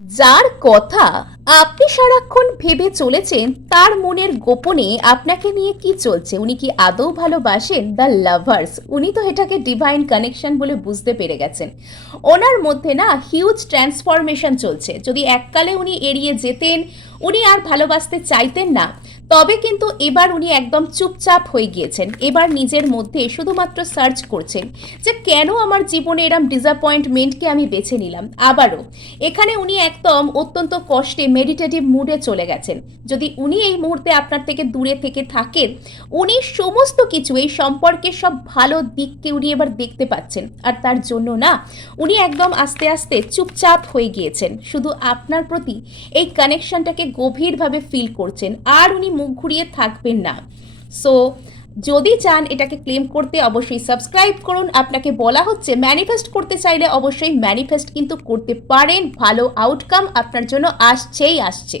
যার কথা আপনি সারাক্ষণ ভেবে চলেছেন তার মনের গোপনে আপনাকে নিয়ে কি চলছে, উনি কি আদৌ ভালোবাসেন? দ্য লাভার্স, উনি তো এটাকে ডিভাইন কানেকশন বলে বুঝতে পেরে গেছেন। ওনার মধ্যে না হিউজ ট্রান্সফরমেশন চলছে। যদি এককালে উনি এড়িয়ে যেতেন, উনি আর ভালোবাসতে চাইতেন না, তবে কিন্তু এবার উনি একদম চুপচাপ হয়ে গিয়েছেন। এবার নিজের মধ্যে শুধুমাত্র সার্চ করছেন যে কেন আমার জীবনে এরম ডিসঅ্যাপয়েন্টমেন্টকে আমি বেছে নিলাম। আবারও এখানে উনি একদম অত্যন্ত কষ্টে মেডিটেটিভ মুডে চলে গেছেন। যদি উনি এই মুহূর্তে আপনার থেকে দূরে থেকে থাকেন, উনি সমস্ত কিছু এই সম্পর্কের সব ভালো দিককে উনি এবার দেখতে পাচ্ছেন। আর তার জন্য না উনি একদম আস্তে আস্তে চুপচাপ হয়ে গিয়েছেন, শুধু আপনার প্রতি এই কানেকশনটাকে গভীরভাবে ফিল করছেন। আর উনি মুখ ঘুরিয়ে থাকবেন না। সো যদি চান এটাকে ক্লেম করতে, অবশ্যই সাবস্ক্রাইব করুন। আপনাকে বলা হচ্ছে ম্যানিফেস্ট করতে চাইলে অবশ্যই ম্যানিফেস্ট কিন্তু করতে পারেন। ভালো আউটকাম আপনার জন্য আসছেই আসছে।